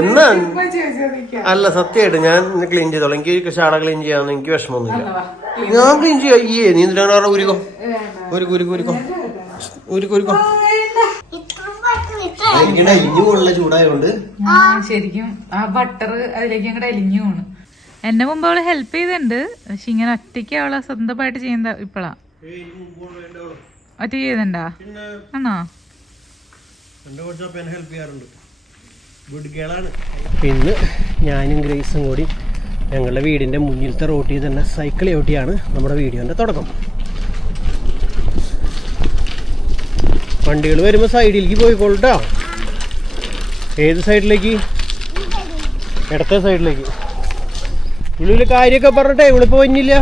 എന്നാ അല്ല സത്യമായിട്ട് ഞാൻ ക്ലീൻ ചെയ്തോളാം. എനിക്ക് ഷാട ക്ലീൻ ചെയ്യാന്ന് എനിക്ക് വിഷമമൊന്നുമില്ല. ഞാൻ ക്ലീൻ ചെയ്യാം. നീ എന്തിനാ പറഞ്ഞ ഊരിക്കോ ഊരിക്കോ അലിഞ്ഞു പോലുള്ള ചൂടായോണ്ട് ശരിക്കും ആ ബട്ടർ അതിലേക്ക് അങ്ങോട്ട് അലിഞ്ഞു പോണ്. എന്നെ മുമ്പ് അവള് ഹെൽപ്പ് ചെയ്തിട്ടുണ്ട്. പക്ഷെ ഇങ്ങനെ ഒറ്റയ്ക്ക് അവളെ സ്വന്തമായിട്ട് ചെയ്യുന്ന ഇപ്പളാ. ഒറ്റ ചെയ്യുന്നുണ്ടാ? ആണോ? പിന്നെ ഞാനും ഗ്രേസും കൂടി ഞങ്ങളുടെ വീടിൻ്റെ മുന്നിലത്തെ റോട്ടിൽ തന്നെ സൈക്കിൾ ചവിട്ടിയാണ് നമ്മുടെ വീഡിയോൻ്റെ തുടക്കം. വണ്ടികൾ വരുമ്പോൾ സൈഡിലേക്ക് പോയിക്കോളൂട്ടോ. ഏത് സൈഡിലേക്ക്? ഇടത്തെ സൈഡിലേക്ക്. ഉള്ളിൽ കാര്യമൊക്കെ പറഞ്ഞിട്ടേ ഇവളിപ്പോൾ വന്നില്ല.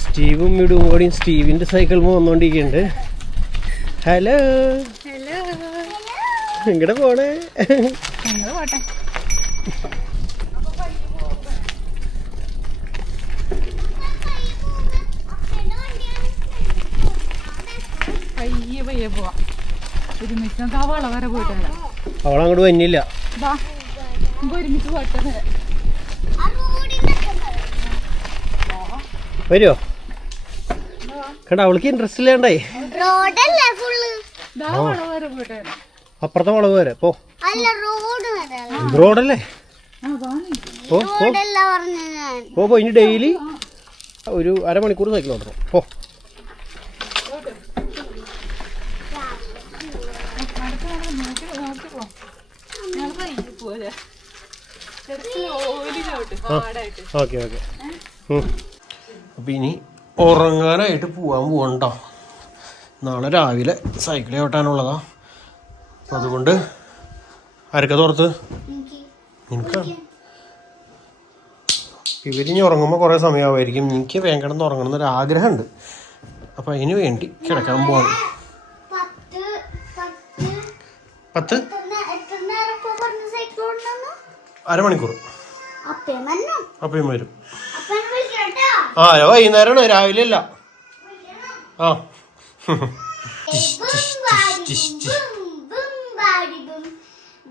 സ്റ്റീവും ഇടും കൂടി സ്റ്റീവിൻ്റെ സൈക്കിൾ വന്നുകൊണ്ടിരിക്കുന്നുണ്ട്. ഹലോ എങ്ങടെ പോണേ? പോട്ടെ. പയ്യെ പോവാം. ഒരുമിച്ച് അവളെ വരെ പോയിട്ട് വരാം. അവളങ്ങോട്ട് വന്നില്ല. ഒരുമിച്ച് പോട്ടെ. വരുമോ? കണ്ട അവൾക്ക് ഇൻട്രസ്റ്റ് ഇല്ലാണ്ടായി. അപ്പുറത്തെ വളവ് വരെ പോ. റോഡല്ലേ? പോ ഇനി ഡെയിലി ഒരു അരമണിക്കൂർ സൈക്കിൾ ഓടണം. പോ. ഓക്കെ അപ്പം ഇനി ഉറങ്ങാനായിട്ട് പോകണ്ടോ. നാളെ രാവിലെ സൈക്കിൾ ചവിട്ടാനുള്ളതാ. അപ്പം അതുകൊണ്ട് ആരൊക്കെ തുറത്ത് നിനക്കാണ്. ഇവരിഞ്ഞ് ഉറങ്ങുമ്പോൾ കുറേ സമയമായിരിക്കും. എനിക്ക് വേഗം കിടന്ന് ഉറങ്ങണം എന്നൊരു ആഗ്രഹമുണ്ട്. അപ്പം അതിന് വേണ്ടി കിടക്കാൻ പോവാണ്. 10 അരമണിക്കൂർ അപ്പം വരും. വൈകുന്നേരമാണ്, രാവിലെ അല്ല. ആ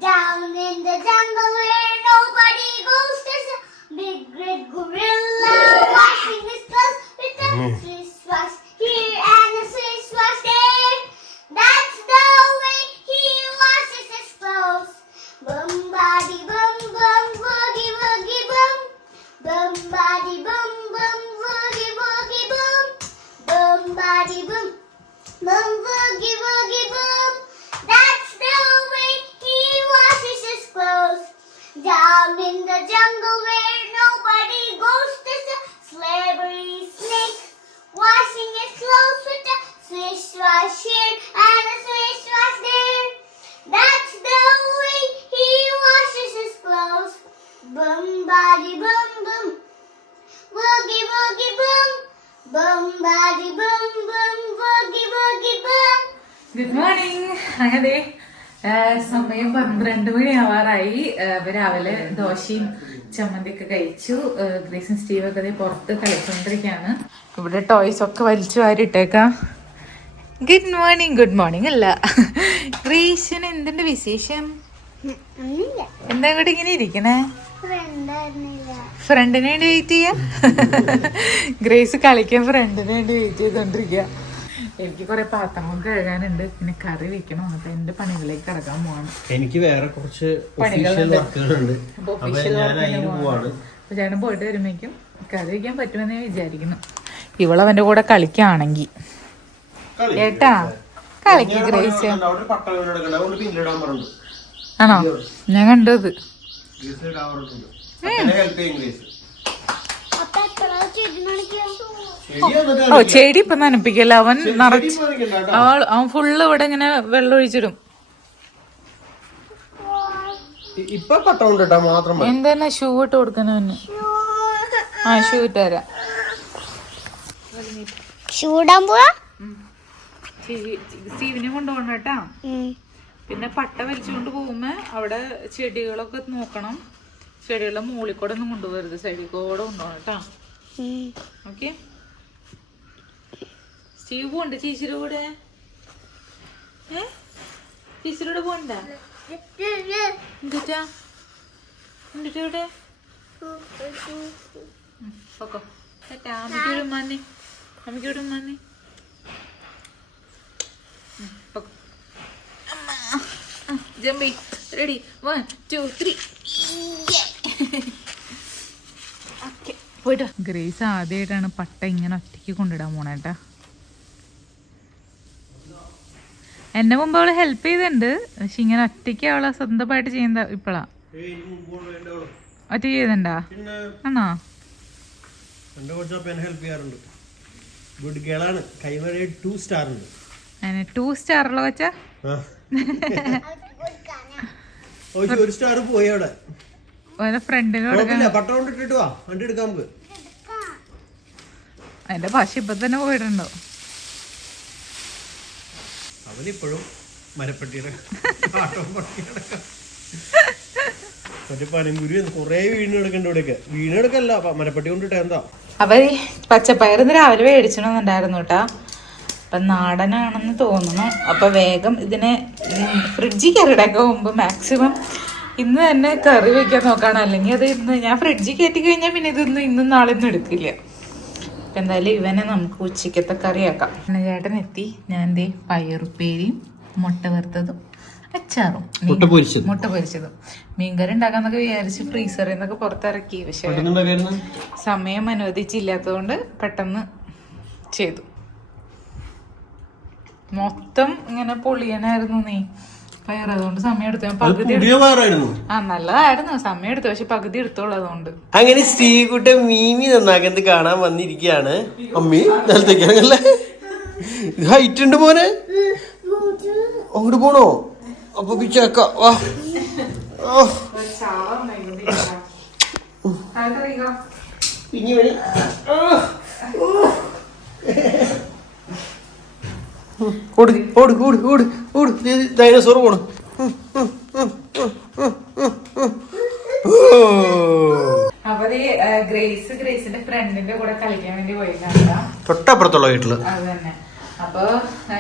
Down in the jungle where nobody goes, there's a big red gorilla washing his clothes with a swish wash here and a swish wash there. That's the way he washes his clothes. Boom body boom boom boogie woogie boom. Boom body boom boom woogie woogie boom. Boom body boom boom woogie woogie boom. That's the way he washes his clothes. Down in the jungle where nobody goes, there's a slippery snake washing his clothes with a swish wash here and a swish wash there. That's the way he washes his clothes. Boom body boom boom woogie woogie boom. Boom body boom boom woogie woogie boom. Good morning. അങ്ങനെ സമയം 12 മണിയാവാറായി. രാവിലെ ദോശയും ചമ്മന്തിയൊക്കെ കഴിച്ചു. ഗ്രേസും സ്റ്റീവൊക്കെ പുറത്ത് കളിച്ചുകൊണ്ടിരിക്കുകയാണ്. ഇവിടെ toys ഒക്കെ വലിച്ചു വാരിട്ടേക്കാം. Good morning അല്ല. ഗ്രേസിന് എന്തിന്റെ വിശേഷം? എന്താ ഇങ്ങോട്ട് ഇങ്ങനെ ഇരിക്കണേ? ഫ്രണ്ടിന് വേണ്ടി വെയിറ്റ് ചെയ്യാ. ഗ്രേസ് കളിക്കാൻ ഫ്രണ്ടിന് വേണ്ടി വെയിറ്റ് ചെയ്തോണ്ടിരിക്കുക. എനിക്ക് കുറെ പാത്രങ്ങൾ കഴുകാനുണ്ട്, പിന്നെ കറി വെക്കണം. അപ്പൊ എന്റെ പണികളിലേക്ക് കിടക്കാൻ പോവാണ്. എനിക്ക് വേറെ കുറച്ച് വർക്കുകളുണ്ട്. അപ്പൊ ചേട്ടൻ പോയിട്ട് വരുമ്പോഴേക്കും കറി വെക്കാൻ പറ്റുമെന്ന് ഞാൻ വിചാരിക്കുന്നു. ഇവളവന്റെ കൂടെ കളിക്കുകയാണെങ്കിൽ. ഏട്ടാ കളിക്ക് ഗ്രേസ്. ആണോ? ഞാൻ കണ്ടത്. ഓ ചെടി ഇപ്പൊ നനപ്പിക്കല്ല. അവൻ നിറച്ച് അവൻ ഫുള്ള് ഇവിടെ ഇങ്ങനെ വെള്ളം ഒഴിച്ചിടും. എന്താണ് ഷൂ ഇട്ട് കൊടുക്കണവന്? ആ ഷൂ ഇട്ട് തരാം. സ്റ്റീവിനെ കൊണ്ടുപോകണം കേട്ടാ. പിന്നെ പട്ട വലിച്ചുകൊണ്ട് പോകുമ്പോ അവിടെ ചെടികളൊക്കെ നോക്കണം. ചെടികളുടെ മുകളിൽ കൂടെ ഒന്നും കൊണ്ടുപോകരുത്, സൈഡിൽ കൂടെ കൊണ്ടുപോകണം കേട്ടാ. ഓക്കെ. സ്റ്റീവ് ഉണ്ട് ചേച്ചിയുടെ കൂടെ. ടീച്ചറോട് പോണ്ട എന്തിട്ടാ എന്നിട്ട് ഇവിടെ പൊക്കോ ചേട്ടാ അമ്മയ്ക്കോട് മാന്നി അമ്മയ്ക്കോട് മാന്നി പൊക്കോ ജമ്പി റെഡി 1 2 3 ഓക്കെ പോയിട്ടോ. ഗ്രേസ് ആദ്യമായിട്ടാണ് പട്ട ഇങ്ങനെ ഒറ്റയ്ക്ക് കൊണ്ടിടാൻ പോണേട്ടാ. എന്നെ മുമ്പ് അവള് ഹെൽപ്പ് ചെയ്തിട്ടുണ്ട്, പക്ഷെ ഇങ്ങനെ ഒറ്റയ്ക്ക് അവളെ സ്വന്തമായിട്ട് ചെയ്യുന്ന ഇപ്പളാ. ഒറ്റ ചെയ്തണ്ടാ ആണോ? അങ്ങനെ 2 സ്റ്റാറുള്ള വെച്ചാ ഫ്രണ്ടിനോട് അതിന്റെ ഭാഷ ഇപ്പൊ തന്നെ പോയിട്ടുണ്ടോ? അവനിപ്പോഴും മരപ്പെട്ടിയുടെ മറ്റേ പനങ്കുരി കൊറേ വീണെടുക്കണ്ട ഇവിടെയൊക്കെ. വീണെടുക്കല്ല മരപ്പെട്ടി കൊണ്ടിട്ട് എന്താ. അപ്പൊ പച്ചപ്പയറിന്ന് രാവിലെ മേടിച്ചണമെന്നുണ്ടായിരുന്നു കേട്ടാ. അപ്പൊ നാടനാണെന്ന് തോന്നുന്നു. അപ്പൊ വേഗം ഇതിനെ ഫ്രിഡ്ജിൽ കയറിടക്കാൻ മുമ്പ് മാക്സിമം ഇന്ന് തന്നെ കറി വെക്കാൻ നോക്കാണ്. അല്ലെങ്കിൽ അത് ഇന്ന് ഞാൻ ഫ്രിഡ്ജിൽ കയറ്റി കഴിഞ്ഞാൽ പിന്നെ ഇന്നും നാളെ ഒന്നും എടുക്കില്ല. അപ്പം എന്തായാലും ഇവനെ നമുക്ക് ഉച്ചക്കത്തെ കറിയാക്കാം. ചേട്ടൻ എത്തി. ഞാൻ എന്തേ പയറുപ്പേരിയും മുട്ട വറുത്തതും അച്ചാറും മുട്ട പൊരിച്ചതും മീൻകറി ഉണ്ടാക്കാന്നൊക്കെ വിചാരിച്ച് ഫ്രീസറിൽ നിന്നൊക്കെ പുറത്തിറക്കി. പക്ഷെ സമയം അനുവദിച്ചില്ലാത്തതുകൊണ്ട് പെട്ടെന്ന് ചെയ്തു. മൊത്തം ഇങ്ങനെ പൊളിയനായിരുന്നു നീ പയർ. അതുകൊണ്ട് സമയം എടുത്തു. പകുതി നല്ലതായിരുന്നു, സമയം എടുത്തു. പക്ഷെ പകുതി എടുത്തോളൂ. അതുകൊണ്ട് അങ്ങനെ ശ്രീകുട്ടൻ മീമി നന്നാക്കുന്നത് കാണാൻ വന്നിരിക്കുകയാണ്. അമ്മി നിലത്തേക്കല്ലേ ഹൈറ്റ് ഉണ്ട് മോനെ. അങ്ങോട്ട് പോണോ? അപ്പൊ പിച്ചേക്ക വാ. ഇനി വഴി ഓട് ഓട് ഓട് ഓട് ഓട്. ഡൈനോസോർ പോണു. ഗ്രേസിന്റെ ഫ്രണ്ടിന്റെ കൂടെ കളിക്കാൻ വേണ്ടി പോയിട്ടാ തൊട്ടപ്പുറത്തുള്ള വീട്ടില്. അത് തന്നെ. അപ്പൊ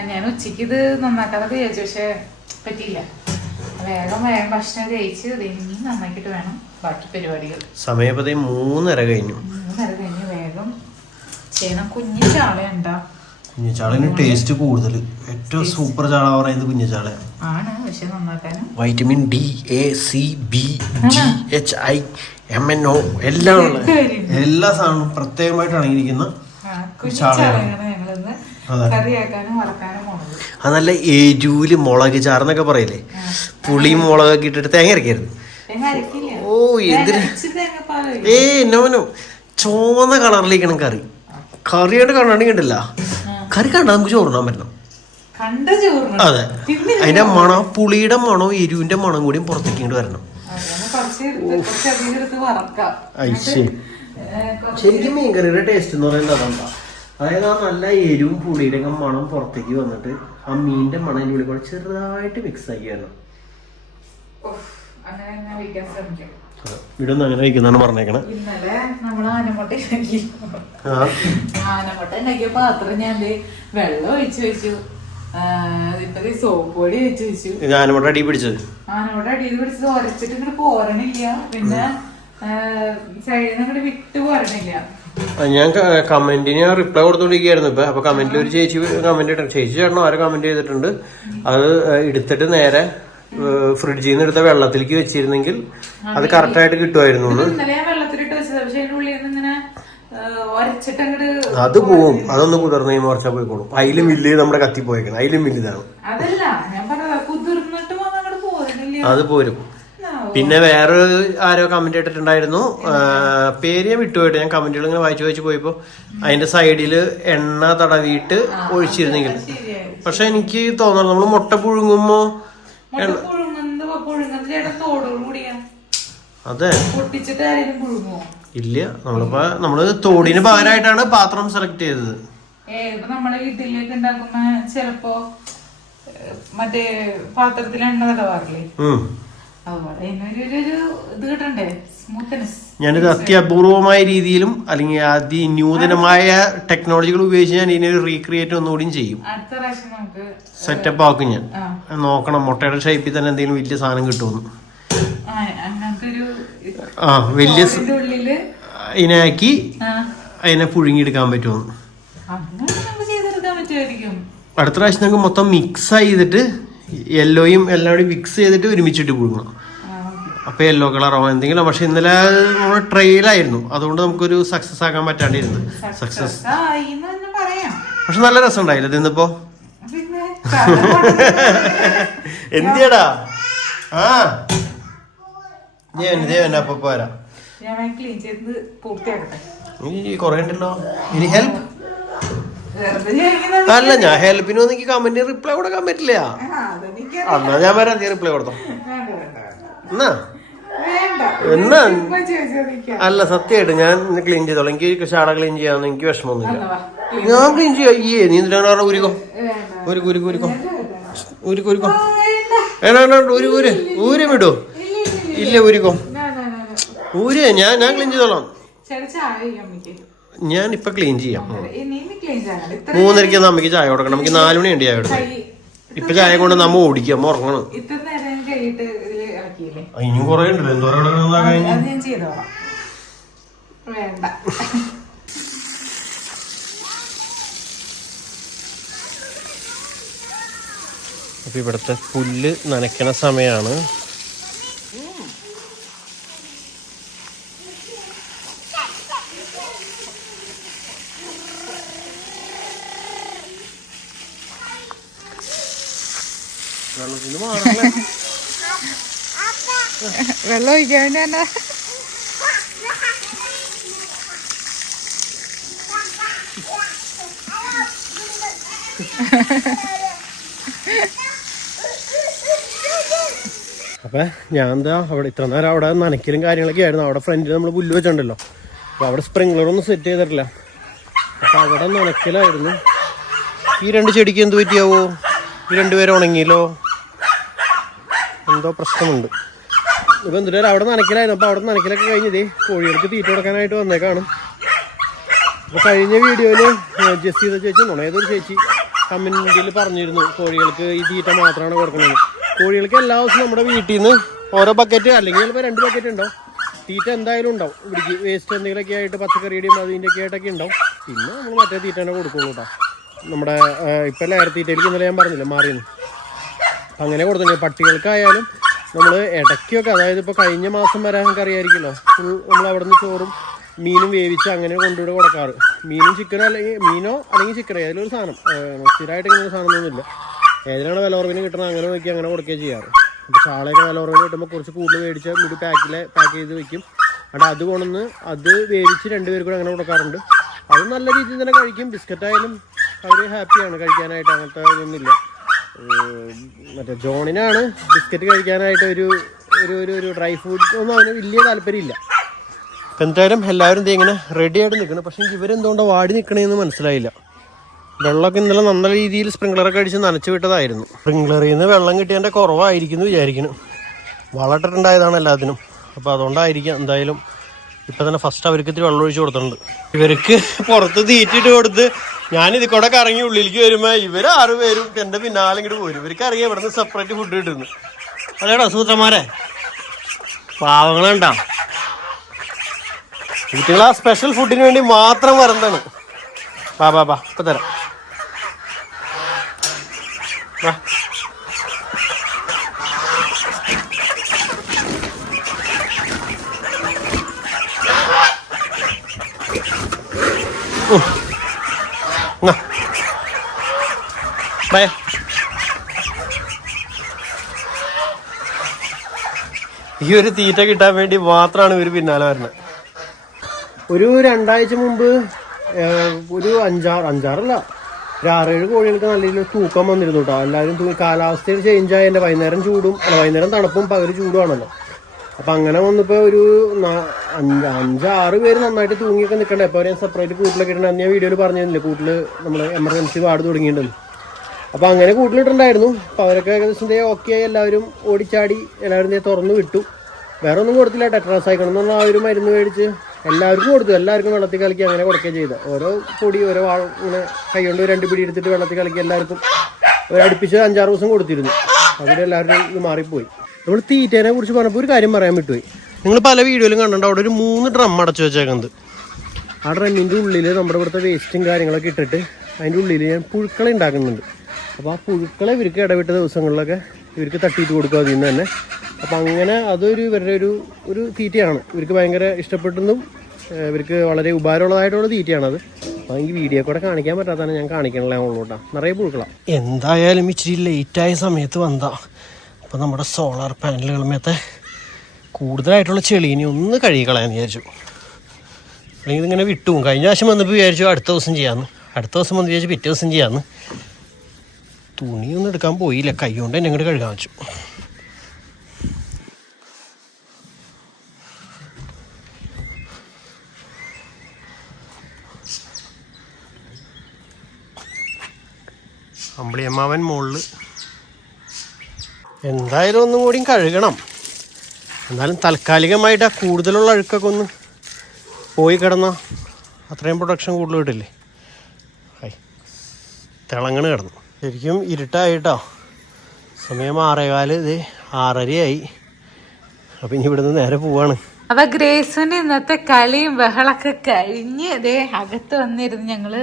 ഞാൻ ഉച്ചക്ക് ഇത് നന്നാക്കാന്നൊക്കെ വിചാരിച്ചു, പക്ഷെ പറ്റിയില്ല. വേഗം ഭക്ഷണം കഴിച്ച് ഇനി നന്നാക്കിട്ട് വേണം ബാക്കി പരിപാടികൾ. സമയം 3:30 കഴിഞ്ഞു. വേഗം ചെയ്യണം. കുഞ്ഞു ചാളയുണ്ടാ. കുഞ്ഞിച്ചാളിന് ടേസ്റ്റ് കൂടുതൽ. ഏറ്റവും സൂപ്പർ ചാള പറയുന്നത് കുഞ്ഞിച്ചാള ആണ്. പക്ഷെ നന്നാക്കാനും vitamin D, A, C, B, G, H, I, MNO എല്ലാം ഉള്ള എല്ലാ സാധനവും പ്രത്യേകമായിട്ട് അടങ്ങിയിരിക്കുന്ന അത് നല്ല എരിവില് മുളക് ചാറെന്നൊക്കെ പറയില്ലേ, പുളിയും മുളകൊക്കെ ഇട്ടിട്ട് തേങ്ങ അരക്കരുത്. ഓ എന്തിന് എന്നോനോ ചോന്ന കളറിലേക്കാണ് കറി. കറിയായിട്ട് കാണാണെങ്കിൽ കണ്ടില്ല, കറി കണ്ടാ നമുക്ക് ചോറിനാൻ പറ്റണം. അതെ, അതിന്റെ മണം, പുളിയുടെ മണോ എരിവിന്റെ മണം കൂടി പുറത്തേക്ക് ഇങ്ങോട്ട് വരണം. ശരിക്കും മീൻകറിയുടെ ടേസ്റ്റ് എന്ന് പറയുന്നത് അതെന്താ, അതായത് ആ നല്ല എരിവും പുളിയുടെ മണം പുറത്തേക്ക് വന്നിട്ട് ആ മീനിന്റെ മണം അതിൻ്റെ ഉള്ളിൽ കൂടെ ചെറുതായിട്ട് മിക്സ് ആക്കി വരണം. ഇവിടെ ഒന്ന് അങ്ങനെ വയ്ക്കുന്നതാണ് പറഞ്ഞേക്കണേ. ഇന്നലെ നമ്മൾ ആനമുട്ട ഉണ്ടാക്കിയ പാത്രം ഞാൻ വെള്ളം ഒഴിച്ചു വെച്ചു. ഇപ്പൊ സോപ്പ് പൊടി വെച്ച് വെച്ചു. ആനമുട്ട അടി പിടിച്ചത് പിടിച്ചത് ഉരച്ചിട്ട് ഇങ്ങോട്ട് പോരണില്ല. പിന്നെ സൈഡിൽ നിന്ന് ഇങ്ങോട്ട് വിട്ട് പോരണില്ല. ഞാൻ കമന്റിന് റിപ്ലൈ കൊടുത്തോണ്ടിരിക്കുകയായിരുന്നു ഇപ്പൊ. അപ്പൊ കമന്റിൽ ഒരു ചേച്ചി കമന്റ് ഇട്ടു. ചേച്ചി ചേട്ടനോ ആരെ കമന്റ് ചെയ്തിട്ടുണ്ട്, അത് എടുത്തിട്ട് നേരെ ഫ്രിഡ്ജിൽ നിന്ന് എടുത്ത വെള്ളത്തിലേക്ക് വെച്ചിരുന്നെങ്കിൽ അത് കറക്റ്റ് ആയിട്ട് കിട്ടുമായിരുന്നു. അത് പോവും, അതൊന്ന് കുതിർന്ന് കുറച്ചാ പോയിക്കോളും. അതിലും വലിയ നമ്മുടെ കത്തി പോയേക്കണം, അതിലും വലുതാണ് അത് പോരും. പിന്നെ വേറെ ആരോ കമന്റ് ഇട്ടിട്ടുണ്ടായിരുന്നു, പേര് ഞാൻ വിട്ടുപോയിട്ട്. ഞാൻ കമന്റുകൾ ഇങ്ങനെ വായിച്ചു പോയപ്പോ അതിന്റെ സൈഡില് എണ്ണ തടവിയിട്ട് ഒഴിച്ചിരുന്നെങ്കിൽ. പക്ഷെ എനിക്ക് തോന്നണം നമ്മള് മുട്ട പുഴുങ്ങുമ്പോ അതെ ഇല്ല, നമ്മള് തോടിന് പകരമായിട്ടാണ് പാത്രം സെലക്ട് ചെയ്തത്. നമ്മളെ വീട്ടിലേക്ക് ഉണ്ടാക്കുമ്പോ ചെലപ്പോ മറ്റേ പാത്രത്തിൽ എണ്ണ തടവാറില്ലേ, അതുപോലെ ഇത് കിട്ടണ്ടേ സ്മൂത്ത്നെസ്. ഞാനിത് അത്യപൂർവമായ രീതിയിലും അല്ലെങ്കിൽ അതിനൂതനമായ ടെക്നോളജികൾ ഉപയോഗിച്ച് ഞാൻ ഇതിനൊരു റീക്രിയേറ്റ് ഒന്നുകൂടിയും ചെയ്യും. അടുത്ത പ്രാവശ്യം നമുക്ക് സെറ്റപ്പ് ആക്കും ഞാൻ. നോക്കണം മുട്ടയുടെ ഷേപ്പിൽ തന്നെ എന്തെങ്കിലും വലിയ സാധനം കിട്ടുമെന്ന്. അങ്ങനത്തെ ഒരു ആ വലിയ ഉള്ളില് അതിനാക്കി അതിനെ പുഴുങ്ങിയെടുക്കാൻ പറ്റുമെന്ന്. അങ്ങനെ നമുക്ക് ചെയ്തെടുക്കാൻ പറ്റുമായിരിക്കും. അടുത്ത പ്രാവശ്യം നമുക്ക് മൊത്തം മിക്സ് ചെയ്തിട്ട് യെല്ലോയും എല്ലാം കൂടി മിക്സ് ചെയ്തിട്ട് ഒരുമിച്ചിട്ട് പുഴുങ്ങണം. അപ്പോൾ യെല്ലോ കളറാവും എന്തെങ്കിലും. പക്ഷെ ഇന്നലെ നമ്മൾ ട്രെയിലായിരുന്നു, അതുകൊണ്ട് നമുക്കൊരു സക്സസ് ആക്കാൻ പറ്റാണ്ടിരുന്നു. സക്സസ് പക്ഷെ നല്ല രസം ഉണ്ടായില്ല ഇതിന്നിപ്പോ. എന്തിയടാ? ആ ദേവൻ അപ്പൊ പോരാ. ഈ കൊറേ ഉണ്ടല്ലോ. ഇനി ഹെൽപ്പ് അല്ല, ഞാൻ ഹെൽപ്പിന് വന്നെങ്കിൽ കമന്റിന് റിപ്ലൈ കൊടുക്കാൻ പറ്റില്ല. എന്നാ ഞാൻ വരാം, നീ റിപ്ലൈ കൊടുത്തോ. എന്നാ അല്ല സത്യമായിട്ട് ഞാൻ ക്ലീൻ ചെയ്തോളാം. എനിക്ക് ഷാട ക്ലീൻ ചെയ്യാന്ന് എനിക്ക് വിഷമമൊന്നുമില്ല. ഞാൻ ക്ലീൻ ചെയ്യാം. അയ്യേ നീ എന്തിനാണ് പറഞ്ഞ ഊരിക്കോ ഊരിക്കോ ഊരി വിടോ? ഇല്ല ഊരിക്കോ ഊര്. ഞാൻ ക്ലീൻ ചെയ്തോളാം. ഞാൻ ഇപ്പൊ ക്ലീൻ ചെയ്യാം. 3:30 അമ്മയ്ക്ക് ചായ കൊടുക്കണം. നമുക്ക് 4 മണി ഉണ്ട് ചായ കൊടുക്കണം. ഇപ്പൊ ചായ കൊണ്ട് നമ്മ ഓടിക്കാം, ഉറങ്ങണം. ഇനിയും കൊറേ ഉണ്ടല്ലോ. എന്തോരം അപ്പൊ ഇവിടുത്തെ പുല്ല് നനയ്ക്കണ സമയമാണ്. വെള്ളം ഒഴിക്കാൻ വേണ്ടി തന്നെ അപ്പം ഞാൻ എന്താ അവിടെ ഇത്ര നേരം അവിടെ നനയ്ക്കലും കാര്യങ്ങളൊക്കെ ആയിരുന്നു. അവിടെ ഫ്രണ്ടിൽ നമ്മൾ പുല്ല് വെച്ചിട്ടുണ്ടല്ലോ, അപ്പോൾ അവിടെ സ്പ്രിംഗ്ലറൊന്നും സെറ്റ് ചെയ്തിട്ടില്ല. അപ്പം അവിടെ നനയ്ക്കലായിരുന്നു. ഈ 2 ചെടിക്ക് എന്ത് പറ്റിയാവോ? ഈ 2 പേര് ഉണങ്ങിയല്ലോ, എന്തോ പ്രശ്നമുണ്ട്. ഇപ്പം എന്തിനാ അവിടെ നനയ്ക്കലായിരുന്നു. അപ്പോൾ അവിടെ നനയ്ക്കലൊക്കെ കഴിഞ്ഞതേ കോഴികൾക്ക് തീറ്റ കൊടുക്കാനായിട്ട് വന്നേക്കാണ്. അപ്പോൾ കഴിഞ്ഞ വീഡിയോയിൽ ജസ്റ്റ് ചെയ്ത ചേച്ചി ഏതൊരു ചേച്ചി കമൻറ്റിൽ പറഞ്ഞിരുന്നു കോഴികൾക്ക് ഈ തീറ്റ മാത്രമാണ് കൊടുക്കുന്നത്. കോഴികൾക്ക് എല്ലാ ദിവസവും നമ്മുടെ വീട്ടിൽ നിന്ന് ഓരോ ബക്കറ്റ് അല്ലെങ്കിൽ ചിലപ്പോൾ 2 ബക്കറ്റ് ഉണ്ടാവും. തീറ്റ എന്തായാലും ഉണ്ടാവും. ഇവിടേക്ക് വേസ്റ്റ് എന്തെങ്കിലുമൊക്കെ ആയിട്ട് പച്ചക്കറിയുടെയും അതിൻ്റെയൊക്കെ ആയിട്ടൊക്കെ ഉണ്ടാവും. പിന്നെ നമ്മൾ മറ്റേ തീറ്റ തന്നെ കൊടുക്കുള്ളൂ കേട്ടോ. നമ്മുടെ ഇപ്പം ലെയർ തീറ്റയിലേക്ക് ഇന്നലെ ഞാൻ പറഞ്ഞില്ല മാറിയെന്ന്. അങ്ങനെ കൊടുത്തിട്ടുണ്ട്. പട്ടികൾക്കായാലും നമ്മൾ ഇടയ്ക്കൊക്കെ, അതായത് ഇപ്പോൾ കഴിഞ്ഞ മാസം വരെ നമുക്ക് അറിയാമായിരിക്കുമല്ലോ, ഫുൾ നമ്മൾ അവിടെ നിന്ന് ചോറും മീനും വേവിച്ച് അങ്ങനെ കൊണ്ടുകൂടെ കൊടുക്കാറ്. മീനും ചിക്കനോ അല്ലെങ്കിൽ ചിക്കനോ ഏതെങ്കിലും ഒരു സാധനം, സ്ഥിരമായിട്ട് ഇങ്ങനെ ഒരു സാധനമൊന്നുമില്ല. ഏതിനാണ് വില കുറവിന് കിട്ടണം അങ്ങനെ നോക്കി അങ്ങനെ കൊടുക്കുകയും ചെയ്യാറ്. അപ്പോൾ ചാളയൊക്കെ വില കുറവിന് കിട്ടുമ്പോൾ കുറച്ച് കൂടുതൽ മേടിച്ച് ഒരു പാക്ക് ചെയ്ത് വെക്കും. അവിടെ അത് കൊണ്ടുവന്ന് അത് വേവിച്ച് 2 പേർ കൂടെ അങ്ങനെ കൊടുക്കാറുണ്ട്. അത് നല്ല രീതിയിൽ തന്നെ കഴിക്കും. ബിസ്ക്കറ്റായാലും അവർ ഹാപ്പിയാണ് കഴിക്കാനായിട്ട്, അങ്ങനത്തെ ഇതൊന്നുമില്ല. മറ്റേ ജോണിനാണ് ബിസ്ക്കറ്റ് കഴിക്കാനായിട്ട് ഒരു ഡ്രൈ ഫ്രൂട്ട്സ് ഒന്നും അവന് വലിയ താല്പര്യമില്ല. അപ്പം എന്തായാലും എല്ലാവരും ഇങ്ങനെ റെഡി ആയിട്ട് നിൽക്കണം. പക്ഷേ ഇവരെന്തുകൊണ്ടോ വാടി നിൽക്കണേന്ന് മനസ്സിലായില്ല. വെള്ളമൊക്കെ ഇന്നലെ നല്ല രീതിയിൽ സ്പ്രിംഗ്ലറൊക്കെ അടിച്ച് നനച്ചു വിട്ടതായിരുന്നു. സ്പ്രിംഗ്ലറിൽ നിന്ന് വെള്ളം കിട്ടിയതിൻ്റെ കുറവായിരിക്കുന്നു വിചാരിക്കുന്നു. വളർന്നിട്ടുണ്ടായതാണ് എല്ലാത്തിനും. അപ്പോൾ അതുകൊണ്ടായിരിക്കാം. എന്തായാലും ഇപ്പം തന്നെ ഫസ്റ്റ് അവർക്ക് ഇത്തിരി വെള്ളം ഒഴിച്ച് കൊടുത്തിട്ടുണ്ട്. ഇവർക്ക് പുറത്ത് തീറ്റിട്ട് കൊടുത്ത് ഞാനിത് കൂടെ കറങ്ങി ഉള്ളിലേക്ക് വരുമ്പോൾ ഇവർ 6 പേരും എൻ്റെ പിന്നാലെ ഇങ്ങോട്ട് പോരും. ഇവർക്ക് അറിയാം ഇവിടെ നിന്ന് സെപ്പറേറ്റ് ഫുഡ് കിട്ടുന്നു. അതേടാ സൂത്രന്മാരെ, പാവങ്ങളുണ്ടാ. വീട്ടുകൾ ആ സ്പെഷ്യൽ ഫുഡിന് വേണ്ടി മാത്രം വരുന്നതാണ്. ബാ ഇപ്പം തരാം. വാ ബൈ. ഈ ഒരു തീറ്റ കിട്ടാൻ വേണ്ടി മാത്രമാണ് ഇവർ പിന്നാലെ വരുന്നത്. ഒരു 2 ആഴ്ച മുമ്പ് ഒരു 5-6 ഒരു 6-7 കോഴികൾക്ക് നല്ല രീതിയിൽ തൂക്കം വന്നിരുന്നു കേട്ടോ. എല്ലാവരും കാലാവസ്ഥയിൽ ചേഞ്ച് ആയ എൻ്റെ വൈകുന്നേരം തണുപ്പും പകൽ ചൂടുമാണല്ലോ. അപ്പം അങ്ങനെ വന്നപ്പോൾ ഒരു 5-6 പേര് നന്നായിട്ട് തൂങ്ങിയൊക്കെ നിൽക്കണ്ടേ. അപ്പോൾ ഞാൻ സെപ്പറേറ്റ് കൂട്ടിലൊക്കെ ഇട്ടുണ്ട്. അന്ന് ഞാൻ വീഡിയോയിൽ പറഞ്ഞിരുന്നില്ലേ കൂട്ടിൽ നമ്മൾ എമർജൻസി വാർഡ് തുടങ്ങിയിട്ടുണ്ടല്ലോ. അപ്പോൾ അങ്ങനെ കൂട്ടിലിട്ടുണ്ടായിരുന്നു. അപ്പോൾ അവരൊക്കെ ഏകദേശം ഓക്കെ ആയി. എല്ലാവരും ഓടിച്ചാടി എല്ലാവരും തുറന്നു വിട്ടു. വേറെ ഒന്നും കൊടുത്തില്ല. ടെട്രാസൈക്കിൾ എന്നുള്ള ആ ഒരു മരുന്ന് മേടിച്ച് എല്ലാവർക്കും കൊടുത്തു. എല്ലാവർക്കും വെള്ളത്തിൽ കലക്കി അങ്ങനെ കൊടുക്കുകയും ചെയ്തു. ഓരോ പൊടി ഓരോ ഇങ്ങനെ കൈ കൊണ്ട് 2 പിടി എടുത്തിട്ട് വെള്ളത്തിൽ കലക്കി എല്ലാവർക്കും അടുപ്പിച്ച് 5-6 ദിവസം കൊടുത്തിരുന്നു. അവിടെ എല്ലാവരും ഇത് മാറിപ്പോയി. നമ്മൾ തീറ്റേനെ കുറിച്ച് പറഞ്ഞപ്പോൾ ഒരു കാര്യം പറയാൻ വിട്ടുപോയി. നിങ്ങൾ പല വീഡിയോയിലും കണ്ടിട്ടുണ്ട് അവിടെ ഒരു 3 ഡ്രം അടച്ചു വെച്ചേക്കുന്നത്. ആ ഡ്രമ്മിൻ്റെ ഉള്ളിൽ നമ്മുടെ ഇവിടുത്തെ വേസ്റ്റും കാര്യങ്ങളൊക്കെ ഇട്ടിട്ട് അതിൻ്റെ ഉള്ളിൽ ഞാൻ പുഴുക്കളെ ഉണ്ടാക്കുന്നുണ്ട്. അപ്പോൾ ആ പുഴുക്കളെ ഇവർക്ക് ഇടവിട്ട ദിവസങ്ങളിലൊക്കെ ഇവർക്ക് തട്ടിയിട്ട് കൊടുക്കുക അതിൽ നിന്ന് തന്നെ. അപ്പോൾ അങ്ങനെ അതൊരു ഇവരുടെ ഒരു തീറ്റയാണ്. ഇവർക്ക് ഭയങ്കര ഇഷ്ടപ്പെട്ടതും ഇവർക്ക് വളരെ ഉപകാരമുള്ളതായിട്ടുള്ള തീറ്റയാണത്. അപ്പോൾ എനിക്ക് വീഡിയോ കൂടെ കാണിക്കാൻ പറ്റാത്തതാണ് ഞാൻ കാണിക്കണല്ലേ ഉള്ളൂട്ടാ. നിറയെ പുഴുക്കളാണ്. എന്തായാലും ഇച്ചിരി ലേറ്റായ സമയത്ത് വന്നതാ. അപ്പോൾ നമ്മുടെ സോളാർ പാനലുകളുമേത്തെ കൂടുതലായിട്ടുള്ള ചെളീനെ ഒന്ന് കഴുകിക്കളയാന്ന് വിചാരിച്ചു. അല്ലെങ്കിൽ ഇതിങ്ങനെ വിട്ടുപോകും. കഴിഞ്ഞ പ്രാവശ്യം വന്നപ്പോൾ വിചാരിച്ചു അടുത്ത ദിവസം ചെയ്യാമെന്ന്. അടുത്ത ദിവസം വന്ന് വിചാരിച്ചു പിറ്റേ ദിവസം ചെയ്യാമെന്ന്. തുണിയൊന്നും എടുക്കാൻ പോയില്ല, കൈ കൊണ്ട് തന്നെ ഇങ്ങോട്ട് കഴുകാൻ വെച്ചു. അമ്പിളിയമ്മാവൻ മുകളിൽ എന്തായാലും ഒന്നും കൂടിയും കഴുകണം. എന്നാലും താൽക്കാലികമായിട്ട് ആ കൂടുതലുള്ള അഴുക്കൊക്കെ ഒന്ന് പോയി കിടന്നാൽ അത്രയും പ്രൊഡക്ഷൻ കൂടുതൽ കിട്ടില്ലേ. തിളങ്ങണ് കിടന്നു. ശരിക്കും ഇരുട്ടായിട്ടോ. സമയം 6:15, ഇത് 6:30 അപ്പം ഇനി ഇവിടുന്ന് നേരെ പോവാണ്. അപ്പൊ ഗ്രേസിന്റെ ഇന്നത്തെ കളിയും ബഹളൊക്കെ കഴിഞ്ഞ് ഇതേ അകത്ത് വന്നിരുന്ന് ഞങ്ങള്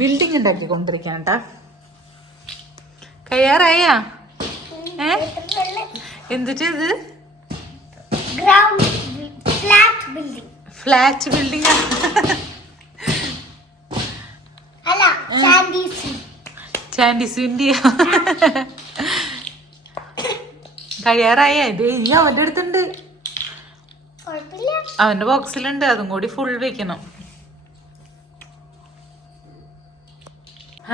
ബിൽഡിംഗ് ഉണ്ടാക്കിക്കൊണ്ടിരിക്കാൻ കേട്ടാ. കയ്യാറായാ? എന്തിട്ട് ഇത് ഫ്ലാറ്റ് ബിൽഡിംഗ് ചാൻഡീസിന്റെ കഴിയാറായ. ഇത് ഇനി അവന്റെ അടുത്തുണ്ട്, അവന്റെ ബോക്സിലുണ്ട്. അതും കൂടി ഫുൾ വെക്കണം.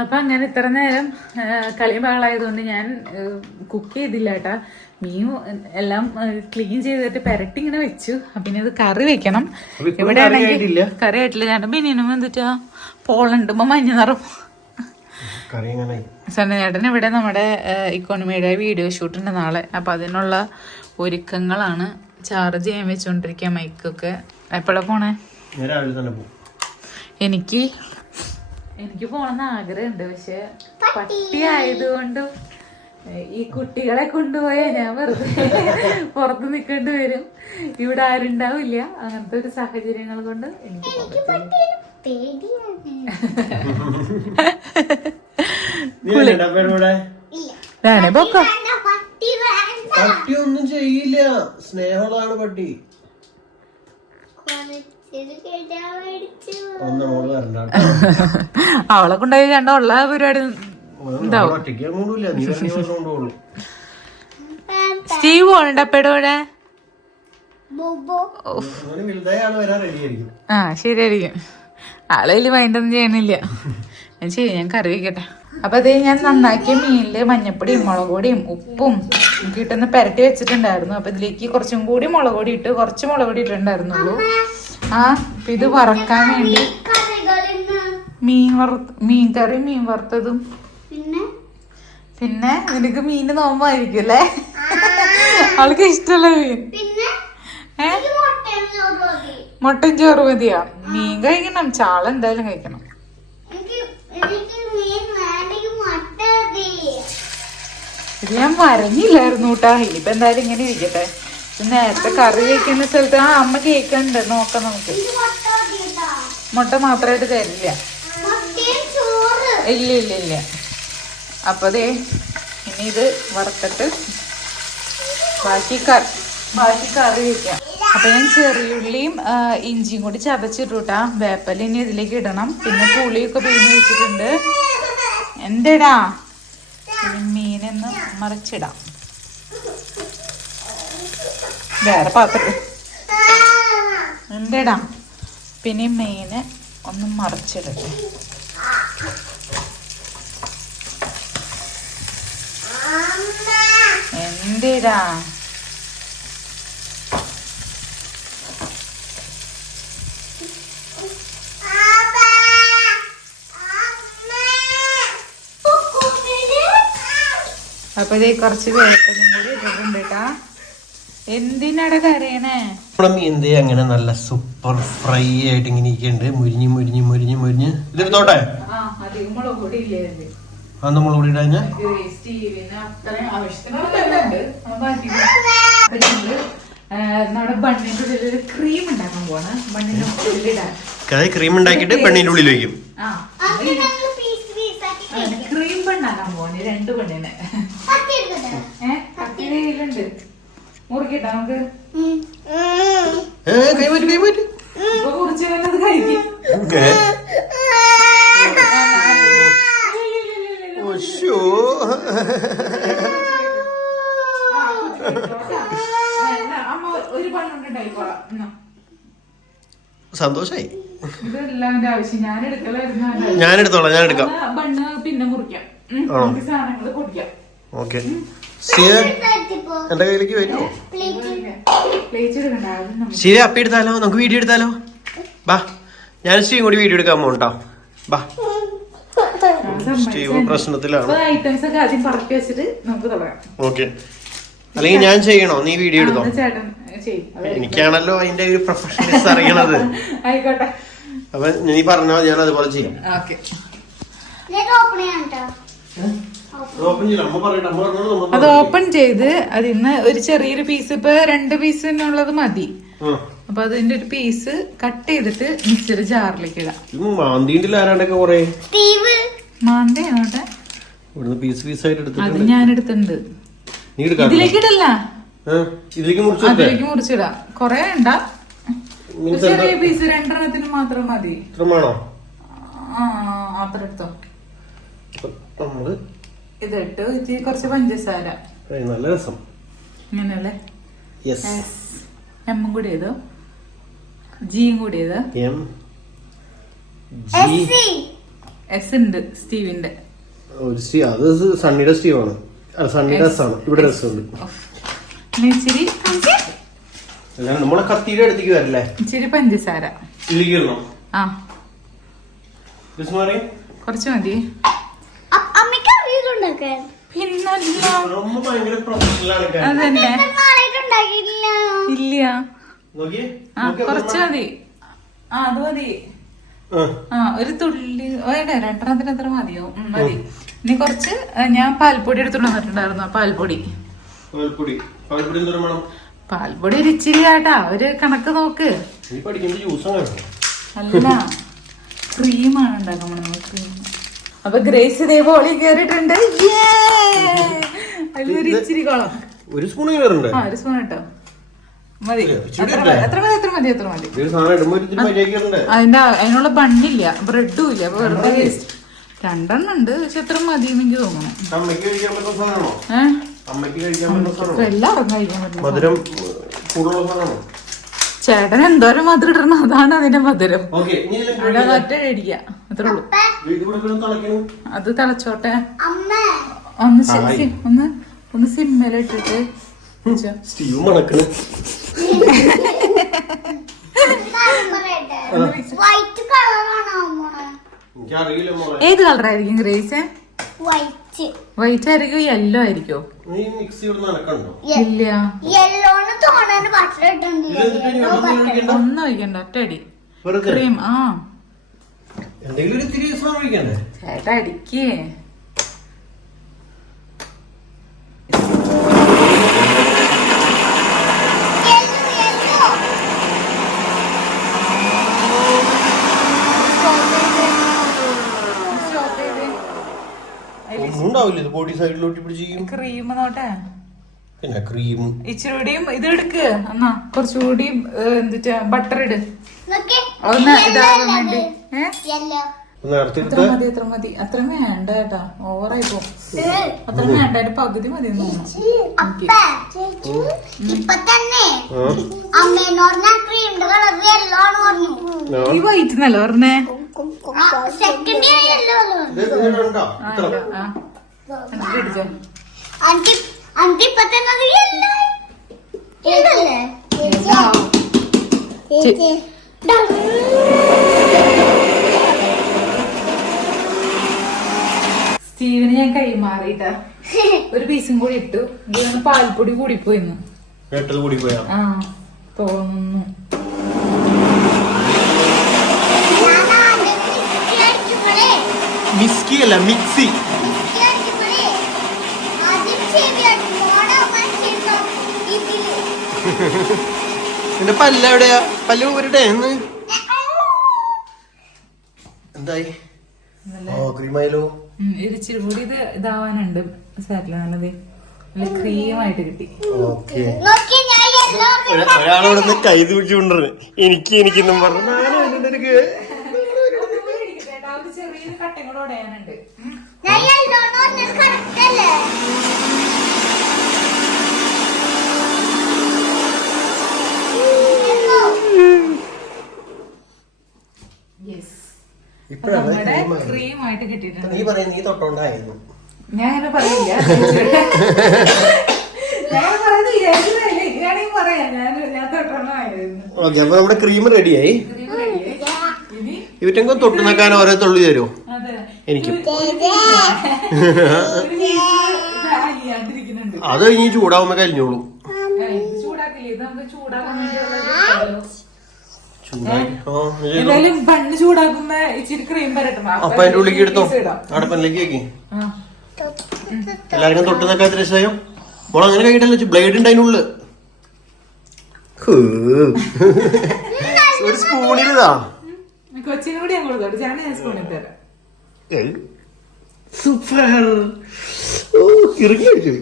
അപ്പൊ അങ്ങനെ ഇത്ര നേരം കളിയും ബഹളായതുകൊണ്ട് ഞാൻ കുക്ക് ചെയ്തില്ല കേട്ടാ. മീൻ എല്ലാം ക്ലീൻ ചെയ്തിട്ട് പെരട്ടി ഇങ്ങനെ വെച്ചു. പിന്നെ ഇത് കറി വെക്കണം. ഇവിടെ ആണെങ്കിൽ കറി ആയിട്ടില്ല. ഞാൻ ബിനിയനും എന്തിട്ടാ പോളുണ്ടുമ്പോ മഞ്ഞ നിറം. സണ്ണചേട്ടൻ ഇവിടെ നമ്മുടെ ഇക്കോണമിയുടെ വീഡിയോ ഷൂട്ടുണ്ട് നാളെ. അപ്പൊ അതിനുള്ള ഒരുക്കങ്ങളാണ്. ചാർജ് ചെയ്യാൻ വെച്ചോണ്ടിരിക്കുക മൈക്കൊക്കെ. എപ്പോഴാ പോണേ? എനിക്ക് പോണെന്ന് ആഗ്രഹമുണ്ട്. പക്ഷെ പട്ടി ആയതുകൊണ്ടും ഈ കുട്ടികളെ കൊണ്ടുപോയാൽ ഞാൻ വെറുതെ പുറത്ത് നിൽക്കേണ്ടി വരും. ഇവിടെ ആരുണ്ടാവില്ല. അങ്ങനത്തെ ഒരു സാഹചര്യങ്ങൾ കൊണ്ട് എനിക്ക് പട്ടിയൊന്നും ചെയ്യില്ല. സ്നേഹമുള്ളതാണ് പട്ടി. അവളെ കൊണ്ടുപോയി രണ്ടുള്ള പരിപാടി ഉണ്ടാവും. സ്റ്റീവ് പോണുണ്ട് അപ്പയുടെ കൂടെ. ആ ശരിയായിരിക്കും. ആള് വലിയ മൈൻഡൊന്നും ചെയ്യണില്ല. ഞാൻ കറി വയ്ക്കട്ടെ. അപ്പൊ അതേ ഞാൻ നന്നാക്കിയ മീനില് മഞ്ഞപ്പൊടിയും മുളക് പൊടിയും ഉപ്പും കിട്ടുന്ന പെരട്ടി വെച്ചിട്ടുണ്ടായിരുന്നു. അപ്പൊ ഇതിലേക്ക് കുറച്ചും കൂടി മുളക് പൊടി ഇട്ട്, കുറച്ച് മുളക് പൊടി ഇട്ടിട്ടുണ്ടായിരുന്നുള്ളൂ. അപ്പൊ ഇത് വറക്കാൻ വേണ്ടി മീൻ കറി, മീൻ വറുത്തതും. പിന്നെ നിനക്ക് മീന് നോമ്പായിരിക്കും അല്ലേ? അവൾക്ക് ഇഷ്ടമല്ല മീൻ. മുട്ടൻ ചോറ് മതിയാ? മീൻ കഴിക്കണം, ചാള എന്തായാലും കഴിക്കണം. ഇത് ഞാൻ വരഞ്ഞില്ലായിരുന്നു കേട്ടാ. ഇനിയിപ്പോ എന്തായാലും ഇങ്ങനെ ഇരിക്കട്ടെ. നേരത്തെ കറി വെക്കുന്ന സ്ഥലത്ത് അമ്മ കേക്കുണ്ട്, നോക്കാം നമുക്ക്. മുട്ട മാത്രമായിട്ട് തരില്ല. ഇല്ല ഇല്ല ഇല്ല. അപ്പൊ ദേ ഇനി ഇത് വറുത്തിട്ട് ബാക്കി കറി വെക്കാം. അപ്പൊ ഞാൻ ചെറിയുള്ളിയും ഇഞ്ചിയും കൂടി ചതച്ചിട്ടൂട്ടാ. വേപ്പല ഇനി ഇതിലേക്ക് ഇടണം. പിന്നെ പുളിയൊക്കെ പിഴിഞ്ഞ് വെച്ചിട്ടുണ്ട്. എന്തെടാ? മീനൊന്ന് മറിച്ചിടാം വേറെ പാത്രം. എന്തെടാ? പിന്നെ മീന് ഒന്ന് മറിച്ചിടട്ടെ. എന്തെടാ? അപ്പൊ ഇതേ കുറച്ച് വേപ്പലും കൂടി ഇട്ടിട്ടുണ്ട് കേട്ടാ. എന്തിനാടെ കരയണേ? നമ്മുടെ മീൻ അങ്ങനെ നല്ല സൂപ്പർ ഫ്രൈ ആയിട്ട് ഇങ്ങനെ ഇരിക്കുന്നുണ്ട്. മുരിഞ്ഞ് മുരിഞ്ഞ് മുരിഞ്ഞ് മുരിഞ്ഞ്. ഇതെടുത്തോട്ടെ. അധികം മുളക് പൊടി ഇല്ലേ? അത് നമ്മൾ കൂടി ഇടാഞ്ഞ സ്റ്റീവിന് അത്ര ആവശ്യത്തിനുള്ള തരുന്നുണ്ട്. നമ്മുടെ ബണ്ണിന്റെ ഉള്ളിൽ ഒരു ക്രീം ഉണ്ടാക്കാൻ പോവാണ്. ബണ്ണിന്റെ ഉള്ളിലിടാൻ ക്രീം ഉണ്ടാക്കിയിട്ട് പെണ്ണിന്റെ ഉള്ളിൽ വയ്ക്കും. ക്രീം ബണ്ണാക്കാൻ പോവാണ് 2 പെണ്ണിനെ. കത്തിയിലുണ്ട് മുറിക്കട്ടെ നമുക്ക്. ഇപ്പൊ കുറിച്ച് വന്നത് കഴിക്കും. അമ്മ ഒരു പണ്ണുണ്ടായിക്കോളാം. സന്തോഷായി. ഇതെല്ലാം ആവശ്യം ഞാൻ എടുക്കലായിരുന്നു. ഞാൻ എടുക്കാം. ബണ്ണ് പിന്നെ മുറിക്കാം. സാധനങ്ങൾ പൊടിക്കാം. ഓക്കെ, എന്റെ കയ്യിലേക്ക് വരുമോ? ശരി, അപ്പി എടുത്താലോ? നമുക്ക് വീഡിയോ എടുത്താലോ? ബാ, ഞാൻ സ്റ്റീവും കൂടി വീഡിയോ എടുക്കാൻ പോകട്ടോ. ബാ, സ്റ്റീവ് പ്രശ്നത്തിലാണ്. ഐറ്റംസ് ഒക്കെ ആദ്യം പറക്കി വെച്ചിട്ട് നമുക്ക് തുടങ്ങാം. ഓക്കെ, അല്ലെങ്കിൽ ഞാൻ ചെയ്യണോ? നീ വീഡിയോ എടുത്തോ. ചേട്ടൻ ചെയ്യും. എനിക്കാണല്ലോ അതിന്റെ ഒരു പ്രൊഫഷണലിസ്റ്റ് അറിയണത്. ആയിക്കോട്ടെ, അപ്പൊ നീ പറഞ്ഞോ, ഞാൻ അതുപോലെ ചെയ്യാം. ഓക്കെ. അത് ഓപ്പൺ ചെയ്ത് അതിന്ന് ഒരു ചെറിയൊരു പീസ്, ഇപ്പൊ 2 പീസിനുള്ളത് മതി. അപ്പൊ അതിന്റെ ഒരു പീസ് കട്ട് ചെയ്തിട്ട് മിക്സർ ജാറിലേക്ക് ഇടാം. മാന്തയാണോട്ടെ, അത് ഞാൻ എടുത്തിട്ടുണ്ട്. ഇതിലേക്ക് ഇടല്ല, അതിലേക്ക് മുറിച്ചിടാം. കൊറേ വേണ്ട, ചെറിയ പീസ് 2 മാത്രം മതി. അത്ര എടുത്തോ. ഇതിട്ട് ഇച്ചിരി കുറച്ച് പഞ്ചസാര. നല്ല രസം. ഇങ്ങനെയല്ലേ? എമ്മും കൂടി ചെയ്തോ, ജിയും കൂടി ചെയ്തോ. എസ് ഉണ്ട് സ്റ്റീവിന്റെ. അത് സണ്ണിയുടെ സ്റ്റീവ് ആണ്. സണ്ണിയുടെ രസാണ്. ഇവിടെ രസമുണ്ട്. ഇച്ചിരി നമ്മളെ കത്തിയുടെ അടുത്തേക്ക് വരല്ലേ? ഇച്ചിരി പഞ്ചസാര. ആ, കുറച്ച് മതി. അതന്നെ, ഇല്ല. കുറച്ച് മതി. അത് മതി. ഒരു തുള്ളി 2 എത്ര മതിയോ? മതി. ഇനി കുറച്ച് ഞാൻ പാൽപ്പൊടി എടുത്തോണ്ട് വന്നിട്ടുണ്ടായിരുന്നു. പാൽപ്പൊടി ഒരു ഇച്ചിരി ആട്ടാ, ഒരു കണക്ക് നോക്ക്. അല്ല, ക്രീമാണ് ഉണ്ടാക്കാൻ. ക്രീം. അപ്പൊ ഗ്രേസ് ഇതേപോലെ കേറിയിട്ടുണ്ട്. അതിലൊരു ഇച്ചിരി കൊളം. ഒരു സ്പൂൺ കേട്ടോ, മതി. എത്ര മതി. അതിനുള്ള ബണ്ണില്ല, ബ്രെഡും ഇല്ല. അപ്പൊ വെറുതെ വേസ്റ്റ്. 2 ഉണ്ട്, പക്ഷെ എത്ര മതി എനിക്ക് തോന്നുന്നു. എല്ലാവർക്കും കഴിക്കാൻ പറ്റും. ചേട്ടൻ എന്തോരം മധുരം ഇടണം, അതാണ് അതിന്റെ മധുരം. അവിടെ ഒറ്റ മേടിക്ക, അത്രേ ഉള്ളൂ. അത് തിളച്ചോട്ടെ. ഒന്ന് സിമ്മലിട്ടിട്ട് ഏത് കളറായിരിക്കും ഗ്രേസ്? വൈറ്റ് ആയിരിക്കും, യെല്ലോ ആയിരിക്കോ? ഇല്ല, ഒന്നും ഒഴിക്കണ്ട, ഒറ്റടി ക്രീം. ചേട്ടാ അടിക്കേ. ക്രീം നോട്ടെ, ഇച്ചിരിയും ഇത് എടുക്ക്. എന്നാ കുറച്ചുകൂടി ബട്ടർ ഇട്. ഒന്ന് ഇതാവാൻ വേണ്ടി. എത്ര മതി? അത്ര വേണ്ട കേട്ടാ, ഓവറായി പോകും. അത്ര വേണ്ട, അതിന്റെ പകുതി മതി. ഈ വൈറ്റ് എന്നല്ല പറഞ്ഞേ. സ്റ്റീവിന് ഞാൻ കൈമാറിട്ട ഒരു പീസും കൂടി ഇട്ടു. പാൽപ്പൊടി കൂടിപ്പോയിന്ന് തോന്നുന്നു. മിക്സി അല്ല, മിക്സി. നിന്റെ പല്ല് എവിടെയാ? പല്ല് പോരട്ടെ എന്ന് എന്തായി? ക്രീമായാലോ? ഇച്ചിരി കൂടി ഇത് ഇതാവാനുണ്ട്. സാറ്റില നല്ലത് നല്ല ക്രീമായിട്ട് കിട്ടി. ഒരാളോട് കൈ പിടിച്ചുകൊണ്ടിരുന്നു എനിക്കെന്നും പറഞ്ഞു. ചെറിയൊരു കട്ടയും കൂടെ ഉടയാനുണ്ട്. ക്രീമായിട്ട് കിട്ടിയിട്ടുണ്ട്. നീ പറയാ നീ തൊട്ടോണ്ടായിരുന്നു. ഞാൻ അങ്ങനെ പറയില്ല. ഞാൻ പറയാ ഞാൻ തൊട്ടോണ്ടായിരുന്നു. ഓക്കെ, അപ്പൊ നമ്മുടെ ക്രീം റെഡിയായി. ഇവറ്റെങ്കും തൊട്ട് നിൽക്കാൻ ഓരോ തുള്ളി തരുമോ? എനിക്ക് അത് കഴിഞ്ഞ് ചൂടാവുമ്പോ കഴിഞ്ഞോളൂ. എന്തായാലും ബണ്ണ് ചൂടാക്കുമ്പോ ഇച്ചിരി ക്രീം പരട്ടണം. അപ്പൊ അതിന്റെ ഉള്ളിലേക്ക് എടുത്തോ, അടപ്പനിലേക്ക് വെക്കി. എല്ലാവർക്കും തൊട്ട് നിൽക്കാത്ത രസമായോ? മോൾ അങ്ങനെ കഴിക്കട്ടല്ലോ, ബ്ലേഡ് ഉണ്ട് അതിനുള്ളിൽ. ഒരു സ്പൂണിലാ കൊച്ചിനും കൂടി ഞാൻ കൊടുത്തോട്ടെ. ഞാൻ സ്പൂണിൽ തരാം. സൂപ്പർ. ഇറങ്ങി അടിച്ചു.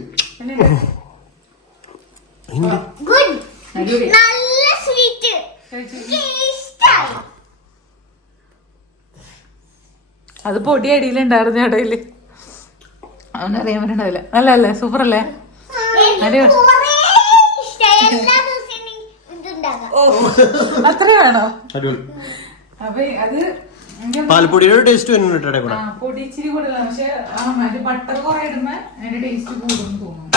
അത് പൊടി അടിയിലുണ്ടായിരുന്നു ഇടയില്. അവനറിയാൻ പറ്റണ്ടാവില്ല. നല്ലല്ലേ? സൂപ്പർ അല്ലേ? അത്ര വേണോ? അപ്പൊ അത് പാൽപ്പൊടിയുടെ ടേസ്റ്റ് പൊടി ഇച്ചിരി കൂടുതലാണ്. പക്ഷെ ബട്ടർ കുറെ ഇടുമ്പോ അതിന്റെ ടേസ്റ്റ് കൂടും തോന്നുന്നു.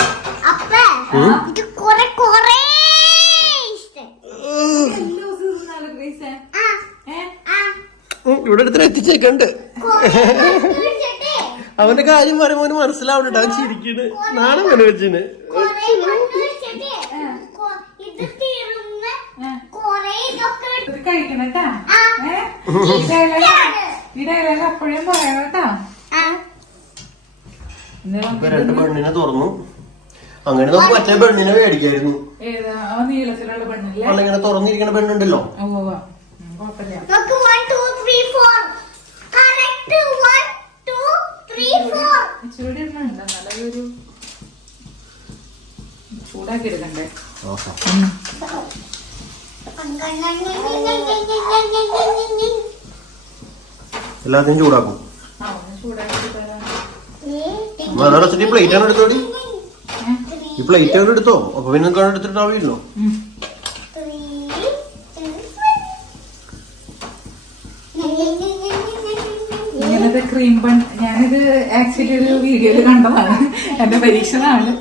ഇവിടെ അടുത്ത് എത്തിച്ചേക്കണ്ട്. അവന്റെ കാര്യം പറയുമ്പോ മനസ്സിലാവുന്നുണ്ട്. അവൻ ചിരിക്കണ്. നാളെ മന വെച്ചിന് കഴിക്കണട്ടാ. ഇടയിലല്ല അപ്പോഴും പറയണട്ടാ. രണ്ട് പെണ്ണിനെ തുറന്നു. അങ്ങനെ നമുക്ക് മറ്റേ പെണ്ണിനെ മേടിക്കായിരുന്നു. നീളത്തിലുള്ള പെണ്ണില്ലേ? അല്ലിങ്ങനെ തുറന്നിരിക്കണ പെണ്ണുണ്ടല്ലോ. ചൂടാക്കി എടുക്കണ്ടേ? എല്ലാത്തിനും ചൂടാക്കും. അതോടൊപ്പം പ്ലേറ്റ് ആണ് എടുത്തോടി. ഈ പ്ലേറ്റ് ആണ് എടുത്തോ. അപ്പൊ പിന്നെ എടുത്തിട്ടാവില്ലോ. ഇങ്ങനത്തെ ക്രീം ബൺ ഞാനിത് ആക്ച്വലി ഒരു വീഡിയോയില് കണ്ടതാണ്. എന്റെ പരീക്ഷണമാണ്.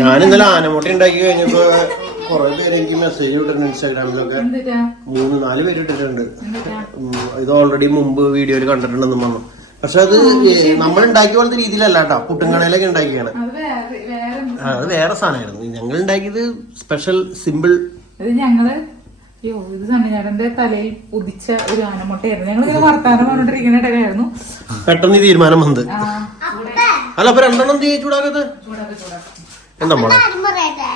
ഞാൻ ഇന്നലെ ആനമുട്ട ഉണ്ടാക്കി കഴിഞ്ഞപ്പോ കൊറേ പേര് എനിക്ക് മെസ്സേജ് ഇട്ടിട്ടുണ്ട്. ഇൻസ്റ്റാഗ്രാമിലൊക്കെ 3-4 പേര് ഇട്ടിട്ടുണ്ട്. ഇത് ഓൾറെഡി മുമ്പ് വീഡിയോയിൽ കണ്ടിട്ടുണ്ടെന്നും പറഞ്ഞു. പക്ഷെ അത് നമ്മൾ ഉണ്ടാക്കിയ പോലത്തെ രീതിയിലല്ല കേട്ടോ. പുട്ടുംകടയിലൊക്കെ ഉണ്ടാക്കിയാണ്. അത് വേറെ സാധനമായിരുന്നു. ഞങ്ങൾ ഉണ്ടാക്കിയത് സ്പെഷ്യൽ സിമ്പിൾ. ഇത് ഞങ്ങള് ഇത് സണ്ണിചാടന്റെ തലയിൽ ഉദിച്ച ഒരു ആനമുട്ടയായിരുന്നു. ഞങ്ങളിങ്ങനെ വർത്താനം പറഞ്ഞോണ്ടിരിക്കുന്ന ഇടയിലായിരുന്നു പെട്ടെന്ന് തീരുമാനം വന്നത്. അല്ല അപ്പൊ രണ്ടെണ്ണം ചൂടാക്കത് എന്താ മോളെ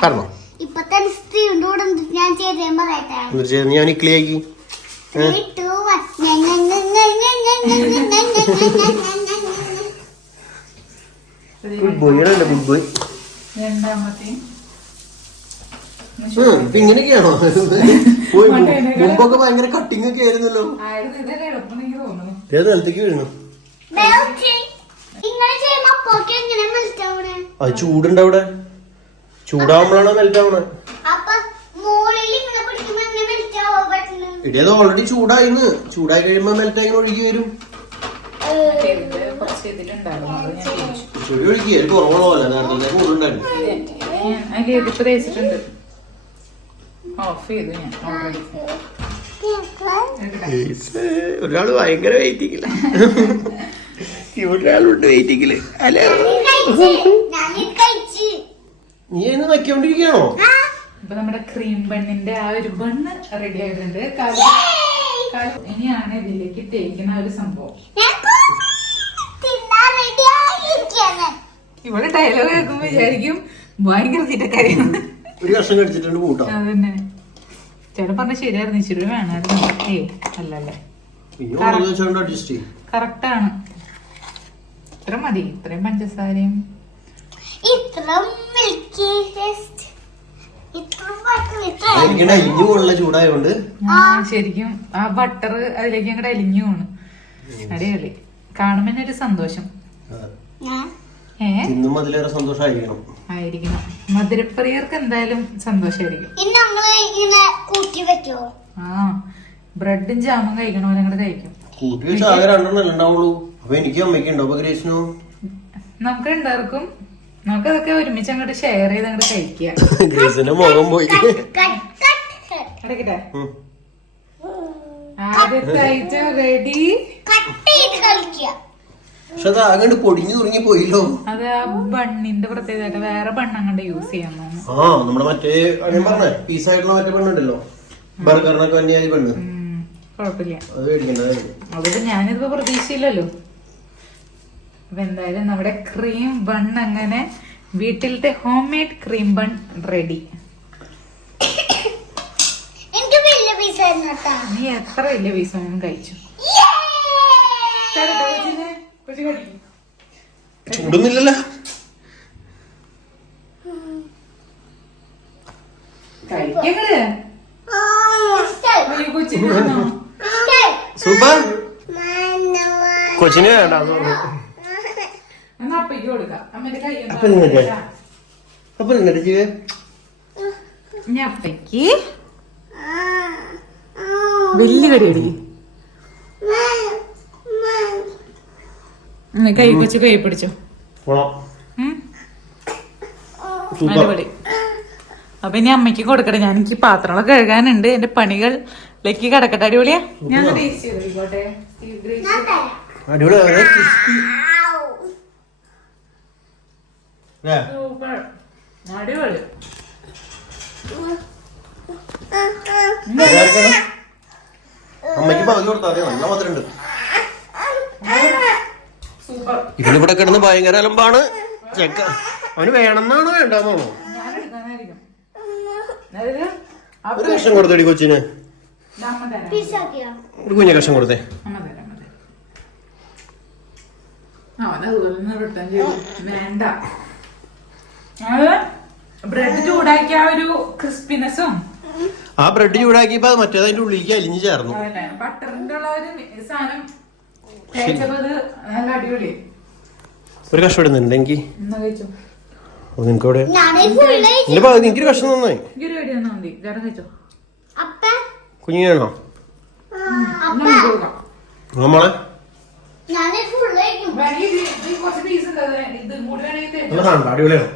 പറഞ്ഞോ? ഞാൻ ഇക്ലിയാക്കി ഇങ്ങനെയൊക്കെയാണോ? മുമ്പൊക്കെ ഭയങ്കര കട്ടിങ് ഒക്കെ ആയിരുന്നല്ലോ. ഏത് നിലത്തേക്ക് വീണു? അത് ചൂടുണ്ട് അവിടെ. ചൂടാവുമ്പോഴാണോ മെൽറ്റ് ആവണേ? ഇടിയത് ഓൾറെഡി ചൂടായിന്ന്. ചൂടായി കഴിയുമ്പോ മെൽറ്റ് ആയി ഒഴുകി വരും. ചുഴി ഒഴുകി ഒരു കുറവുള്ള പോലെ നേരത്തെ കൂടുതലുണ്ടായിരുന്നു. ഒരാള് ഭയങ്കര വെയിറ്റിങ്ങില്ല. ഒരാളുണ്ട് വെയിറ്റിങ്ങില്. ഹലോ, നീ എന്ന് നക്കിക്കൊണ്ടിരിക്കണോ? ഇപ്പൊ നമ്മുടെ ക്രീം ബണ്ണിന്റെ ആ ഒരു ബണ്ണ് റെഡി ആയിട്ടുണ്ട്. ഇനിയാണ് ഇതിലേക്ക് തേക്കുന്ന ഒരു സംഭവം. ഇവിടെ ഡയലോഗ് കേൾക്കുമ്പോ വിചാരിക്കും ഭയങ്കര തീറ്റക്കാരിയാണ്. ഒരു കഷ്ണം കടിച്ചിട്ടുണ്ട് കൂട്ടാം. അതന്നെ ചേട്ടൻ പറഞ്ഞ ശരിയായിരുന്നു, ഇച്ചിരി വേണമായിരുന്നു. അല്ലല്ലേ, അഡ്ജസ്റ്റ് ചെയ്യും. കറക്റ്റാണ്. ഇത്ര മതി, ഇത്രയും പഞ്ചസാരയും ചൂടായോണ്ട് ശരിക്കും ആ ബട്ടർ അതിലേക്ക് അങ്ങോട്ട് അലിഞ്ഞു പോണ്. അടിപൊളി. കാണുമ്പോ തന്നെ ഒരു സന്തോഷം. അതിലേറെ സന്തോഷമായിരിക്കണം. ആയിരിക്കണം. മധുരപ്രിയർക്ക് എന്തായാലും സന്തോഷമായിരിക്കും. ആ ബ്രെഡും ജാമും കഴിക്കണ പോലെ അങ്ങോട്ട് കഴിക്കും. കൂട്ടി വെച്ച് ആകെ 2 എണ്ണം ഉണ്ടാവുള്ളൂ. അപ്പൊ എനിക്ക് അമ്മയ്ക്ക് ഉണ്ടോ? അപ്പൊ ഗ്രേസിനോ? നമുക്ക് ഉണ്ടാർക്കും. നമുക്കതൊക്കെ ഒരുമിച്ച് അങ്ങോട്ട് ഷെയർ ചെയ്ത് അങ്ങോട്ട് കഴിക്കുക. ഗ്രേസിന്റെ മുഖം പോയി. അടക്കട്ടെ. ആദ്യത്തെ ഐറ്റം റെഡി. പക്ഷെ അത് ആകെ പൊടിഞ്ഞു തുടങ്ങി പോയില്ലോ. അത് ആ ബണ്ണിന്റെ പ്രത്യേകത. വേറെ ബണ്ണങ്ങണ്ട് യൂസ് ചെയ്യാൻ തോന്നുന്നു. ആ നമ്മുടെ മറ്റേ പറഞ്ഞേ പീസായിട്ടുള്ള മറ്റേ പെണ്ണുണ്ടല്ലോ, ബർഗറിനൊക്കെ വന്യാതി പെണ്ണ്. കുഴപ്പമില്ല, അത് മേടിക്കണ്ടത്. അതിപ്പോ ഞാനിതിപ്പോ പ്രതീക്ഷയില്ലല്ലോ. അപ്പൊ എന്തായാലും നമ്മുടെ ക്രീം ബൺ, അങ്ങനെ വീട്ടിലത്തെ home made cream bun ready. നീ എത്ര വലിയ പീസ് വേണം കഴിച്ചു. ചൂടൊന്നുമില്ലല്ലോ. കഴിക്കങ്ങട്. കൊച്ചിന് സൂപ്പർ. കൊച്ചിന് വേണ്ട. എന്നാ അപ്പയ്ക്ക് കൊടുക്കാം. അമ്മന്റെ കൈ അപ്പൊ നിങ്ങളുടെ ജീവ ഞാൻ അപ്പയ്ക്ക് വലിയ കടി കൈ കൊച്ചു കൈ പിടിച്ചോ. അടിപൊളി. അപ്പൊ ഇനി അമ്മയ്ക്ക് കൊടുക്കട്ടെ. ഞാൻ എനിക്ക് പാത്രങ്ങളൊക്കെ കഴുകാനുണ്ട്. എന്റെ പണികളിലേക്ക് കിടക്കട്ടെ. അടിപൊളിയാ. ഞാൻ ടേസ്റ്റ് ചെയ്തോട്ടെ. അടിപൊളി. അമ്മയ്ക്ക് പകുതി കൊടുത്താൽ നല്ല മധുരണ്ട്. സൂപ്പർ. ഇവനിവിടെ കിടന്ന് ഭയങ്കര അലമ്പാണ്. ചെക്ക അവന് വേണമെന്നാണോ വേണ്ടാന്നോ? ഒരു കഷ്ണം കൊടുത്തേടി കൊച്ചിന്. ഒരു കുഞ്ഞ കഷ്ണം കൊടുത്തേ. വേണ്ട. ബ്രെഡ് ചൂടാക്കിയ ആ ഒരു ക്രിസ്പിനെസ്സും ആ ബ്രെഡ് ചൂടാക്കിയപ്പോ അത് മറ്റേത് അതിന്റെ ഉള്ളിലേക്ക് അലിഞ്ഞു ചേർന്നു. ബട്ടറിന്റെ ഉള്ള ഒരു സാധനം കഴിച്ചപ്പോ അത് നല്ല അടിപൊളി. ഒരു കഷ്ണം ഇടുന്നുണ്ട് എനിക്ക്. നിനക്ക് അവിടെ എനിക്കൊരു കഷ്ണം നന്നായി. കുഞ്ഞാണോ നമ്മളെ അടിപൊളിയാണ്.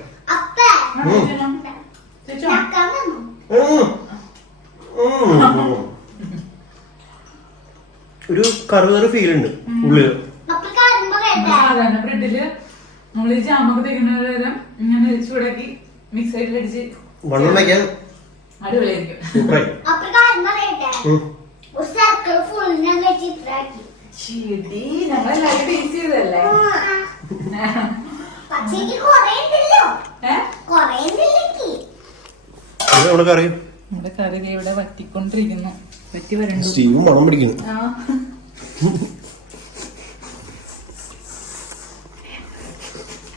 ഒരു കറുകറ് ഫീൽ ഉണ്ട് ഉള്ളില്. സാധാരണ ബ്രെഡില് നമ്മള് ജാമൊക്കെ തേക്കുന്ന ഇങ്ങനെ ചൂടാക്കി മിക്സ് ആയിട്ട് അടിച്ച് വെള്ളം വയ്ക്കാൻ അടിപൊളിയായിരിക്കും. ഞങ്ങളെല്ലാരും ടേസ്റ്റ് ചെയ്തല്ലേ. നമ്മുടെ കറി ഇവിടെ വറ്റിക്കൊണ്ടിരിക്കുന്നു. വറ്റി വരണ്ടു. സ്റ്റീവ് മണം പിടിക്കുന്നു.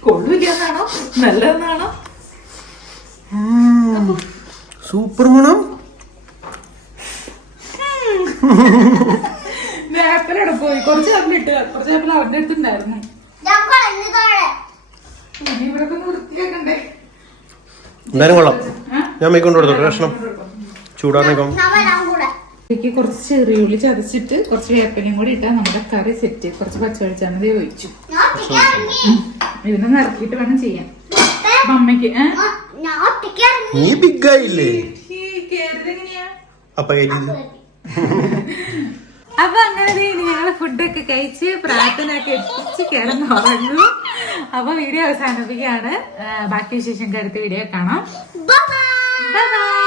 കൊള്ളില്ലെന്നാണോ നല്ലതെന്നാണോ? സൂപ്പർ മണം. വേപ്പലവിടെ പോയി. കുറച്ച് വേപ്പിലിട്ട് കുറച്ച് വേപ്പില അവരുടെ അടുത്തുണ്ടായിരുന്നു. ഇവിടൊക്കെ വൃത്തിയാക്കണ്ടേ. എന്തായാലും കൊള്ളാം. ഞാൻ മേക്കൊണ്ട് കൊടുത്തോട്ടെ കഷ്ണം ചൂടാനേക്കാം. കുറച്ച് ചെറിയ ഉള്ളി ചതച്ചിട്ട് കുറച്ച് വേപ്പിലയും കൂടി ഇട്ടാൽ നമ്മുടെ കറി സെറ്റ്. കുറച്ച് പച്ചവെളിച്ചെണ്ണ ഒഴിച്ചു. ഇതിനെ ഇറക്കിയിട്ട് വേണം ചെയ്യാൻ. അമ്മയ്ക്ക് നീ ബിഗ് ആയില്ലേ? അപ്പൊ അങ്ങനെ ഞങ്ങള് ഫുഡൊക്കെ കഴിച്ച് പ്രാർത്ഥനയൊക്കെ എത്തിച്ച് കിടന്നുറങ്ങും. അപ്പൊ വീഡിയോ അവസാനിപ്പിക്കുകയാണ്. ബാക്കി വിശേഷം അടുത്ത വീഡിയോ കാണാം. Bye bye.